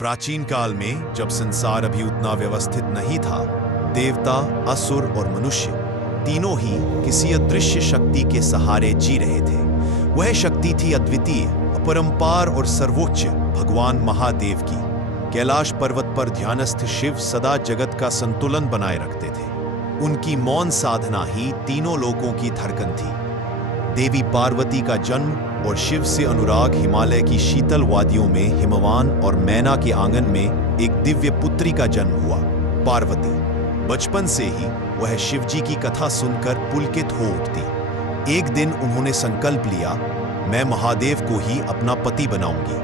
प्राचीन काल में जब संसार अभी उतना व्यवस्थित नहीं था, देवता, असुर और मनुष्य तीनों ही किसी अदृश्य शक्ति के सहारे जी रहे थे। वह शक्ति थी अद्वितीय, अपरंपार और सर्वोच्च भगवान महादेव की। कैलाश पर्वत पर ध्यानस्थ शिव सदा जगत का संतुलन बनाए रखते थे। उनकी मौन साधना ही तीनों लोकों की धड़कन थी। देवी पार्वती का जन्म और शिव से अनुराग हिमालय की शीतल वादियों में हिमवान और मैना के आंगन में एक दिव्य पुत्री का जन्म हुआ, पार्वती। बचपन से ही वह शिवजी की कथा सुनकर पुलकित हो उठती। एक दिन उन्होंने संकल्प लिया, मैं महादेव को ही अपना पति बनाऊंगी।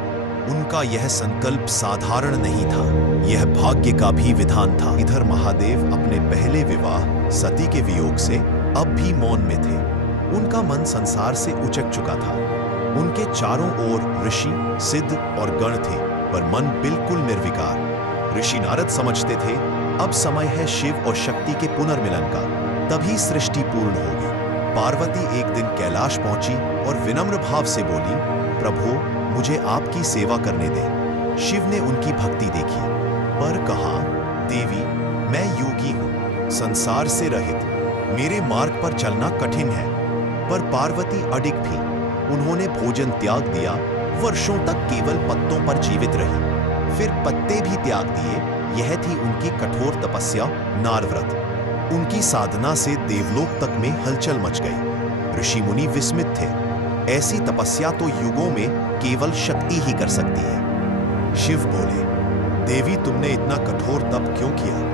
उनका यह संकल्प साधारण नहीं था, यह भाग्य का भी विधान था। इधर महादेव अपने पहले विवाह सती के वियोग से अब भी मौन में थे। उनका मन संसार से उचक चुका था। उनके चारों ओर ऋषि, सिद्ध और गण थे, पर मन बिल्कुल निर्विकार। ऋषि नारद समझते थे, अब समय है शिव और शक्ति के पुनर्मिलन का, तभी सृष्टि पूर्ण होगी। पार्वती एक दिन कैलाश पहुंची और विनम्र भाव से बोली, प्रभु, मुझे आपकी सेवा करने दें। शिव ने उनकी भक्ति देखी, पर कहा, देवी, मैं योगी हूं, संसार से रहित, मेरे मार्ग पर चलना कठिन है। पर पार्वती अडिग थी। उन्होंने भोजन त्याग दिया, वर्षों तक केवल पत्तों पर जीवित रही, फिर पत्ते भी त्याग दिए। यह थी उनकी कठोर तपस्या, नारव्रत। उनकी साधना से देवलोक तक में हलचल मच गई। ऋषि मुनि विस्मित थे। ऐसी तपस्या तो युगों में केवल शक्ति ही कर सकती है। शिव बोले, देवी, तुमने इतना कठोर तप क्यों किया?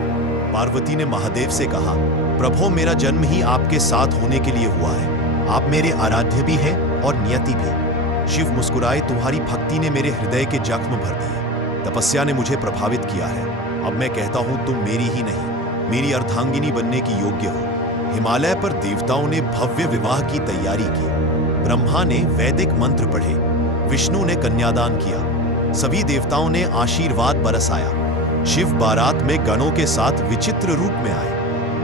पार्वती ने महादेव से कहा, प्रभु, मेरा जन्म ही आपके साथ होने के लिए हुआ है। आप मेरे आराध्य भी हैं और नियति भी। शिव मुस्कुराए, तुम्हारी भक्ति ने मेरे हृदय के जख्म भर दिए। तपस्या ने मुझे प्रभावित किया है। अब मैं कहता हूं, तुम मेरी ही नहीं, मेरी अर्धांगिनी बनने की योग्य हो। हिमालय पर देवताओं ने भव्य विवाह की तैयारी की। ब्रह्मा ने वैदिक मंत्र पढ़े, विष्णु ने कन्यादान किया, सभी देवताओं ने आशीर्वाद बरसाया। शिव बारात में गणों के साथ विचित्र रूप में आए,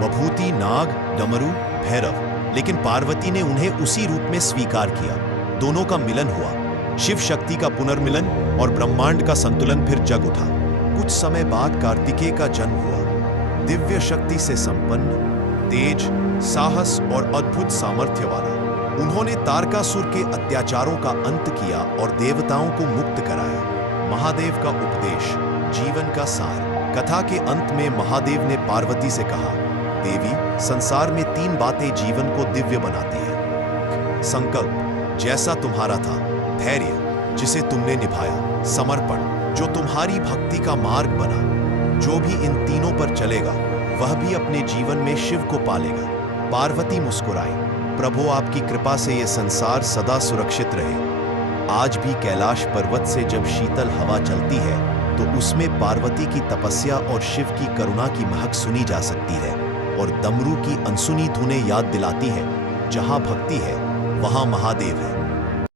बभूति, नाग, डमरू, भैरव। लेकिन पार्वती ने उन्हें उसी रूप में स्वीकार किया। दोनों का मिलन हुआ, शिव शक्ति का पुनर्मिलन, और ब्रह्मांड का संतुलन फिर जग उठा। कुछ समय बाद कार्तिकेय का जन्म हुआ, दिव्य शक्ति से संपन्न, तेज, साहस और अद्भुत सामर्थ्य वाला। उन्होंने तारकासुर के अत्याचारों का अंत किया और देवताओं को मुक्त कराया। महादेव का उपदेश, जीवन का सार। कथा के अंत में महादेव ने पार्वती से कहा, देवी, संसार में 3 बातें जीवन को दिव्य बनाती है। संकल्प, जैसा तुम्हारा था, धैर्य, जिसे तुमने निभाया, समर्पण, जो तुम्हारी भक्ति का मार्ग बना। जो भी इन तीनों पर चलेगा, वह भी अपने जीवन में शिव को पालेगा। पार्वती मुस्कुराई, प्रभु, आपकी कृपा से यह संसार सदा सुरक्षित रहे। आज भी कैलाश पर्वत से जब शीतल हवा चलती है, तो उसमें पार्वती की तपस्या और शिव की करुणा की महक सुनी जा सकती है, और डमरू की अनसुनी धुनें याद दिलाती है, जहां भक्ति है, वहां महादेव है।